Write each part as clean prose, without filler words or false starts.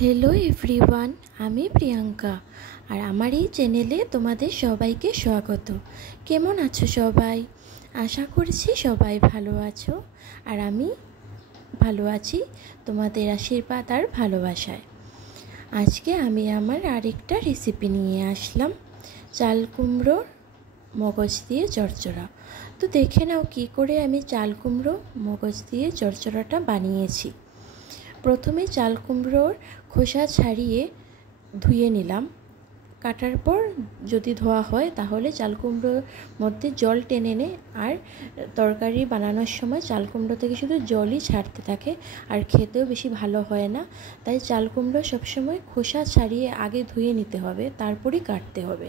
Hello everyone आमी प्रियंका और आमार এই চ্যানেলে তোমাদের সবাইকে স্বাগত। কেমন আছো সবাই? আশা করছি সবাই ভালো আছো আর আমি ভালো আছি তোমাদের আশীর্বাদ আর ভালোবাসায়। আজকে আমি আমার আরেকটা রেসিপি নিয়ে আসলাম, চাল কুমড়োর মগজ দিয়ে চচ্চড়া। তো দেখে নাও কি করে আমি চাল কুমড়ো মগজ দিয়ে চচ্চড়াটা বানিয়েছি। প্রথমে চাল কুমড়োর খোসা ছাড়িয়ে ধুয়ে নিলাম। কাটার পর যদি ধোয়া হয় তাহলে চাল কুমড়োর মধ্যে জল টেনে নেয়, আর তরকারি বানানোর সময় চাল কুমড়ো থেকে শুধু জলই ছাড়তে থাকে আর খেতেও বেশি ভালো হয় না। তাই চাল কুমড়ো সবসময় খোসা ছাড়িয়ে আগে ধুয়ে নিতে হবে, তারপরই কাটতে হবে।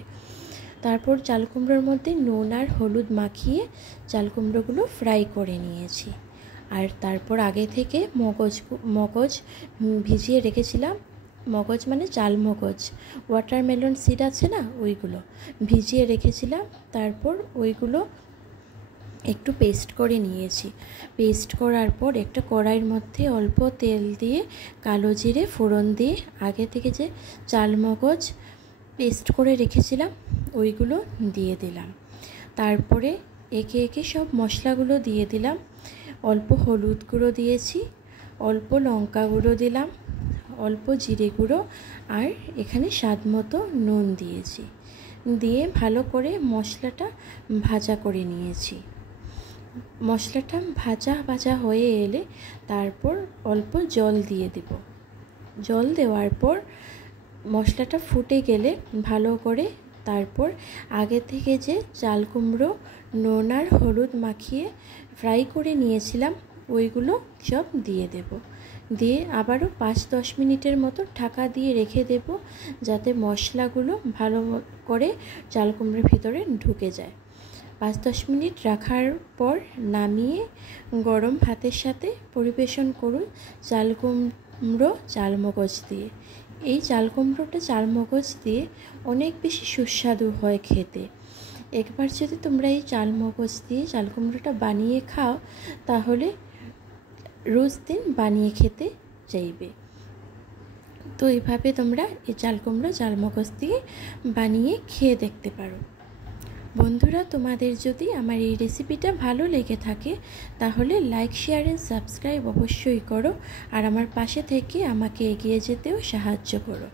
তারপর চাল কুমড়োর মধ্যে নুন আর হলুদ মাখিয়ে চাল কুমড়োগুলো ফ্রাই করে নিয়েছি। আর তারপর আগে থেকে মগজ ভিজিয়ে রেখেছিলাম। মগজ মানে চাল মগজ, ওয়াটারমেলন সিড আছে না, ওইগুলো ভিজিয়ে রেখেছিলাম। তারপর ওইগুলো একটু পেস্ট করে নিয়েছি। পেস্ট করার পর একটা কড়াইয়ের মধ্যে অল্প তেল দিয়ে কালো জিরে ফোড়ন দিয়ে আগে থেকে যে চাল মগজ পেস্ট করে রেখেছিলাম ওইগুলো দিয়ে দিলাম। তারপরে একে একে সব মশলাগুলো দিয়ে দিলাম। অল্প হলুদ গুঁড়ো দিয়েছি, অল্প লঙ্কা গুঁড়ো দিলাম, অল্প জিরে গুঁড়ো, আর এখানে স্বাদ মতো নুন দিয়েছি। দিয়ে ভালো করে মশলাটা ভাজা করে নিয়েছি। মশলাটা ভাজা হয়ে এলে তারপর অল্প জল দিয়ে দেব। জল দেওয়ার পর মশলাটা ফুটে গেলে ভালো করে তারপর আগে থেকে যে চাল কুমড়ো নুন আর হলুদ মাখিয়ে ফ্রাই করে নিয়েছিলাম ওইগুলো সব দিয়ে দেব। দিয়ে আবারও 5-10 মিনিটের মতো ঢাকা দিয়ে রেখে দেব, যাতে মশলাগুলো ভালো করে চাল কুমড়োর ভিতরে ঢুকে যায়। 5-10 মিনিট রাখার পর নামিয়ে গরম ভাতের সাথে পরিবেশন করুন চাল কুমড়ো চাল মগজ দিয়ে। এই চাল কুমড়োটা চাল মগজ দিয়ে অনেক বেশি সুস্বাদু হয় খেতে। একবার যদি তোমরা এই চাল মগজ দিয়ে চাল কুমড়োটা বানিয়ে খাও তাহলে রোজ দিন বানিয়ে খেতে চাইবে। তো এইভাবে তোমরা এই চাল কুমড়ো চাল মগজ দিয়ে বানিয়ে খেয়ে দেখতে পারো। বন্ধুরা, তোমাদের যদি আমার এই রেসিপিটা ভালো লেগে থাকে তাহলে লাইক শেয়ার এন্ড সাবস্ক্রাইব অবশ্যই করো, আর আমার পাশে থেকে আমাকে এগিয়ে যেতেও সাহায্য করো।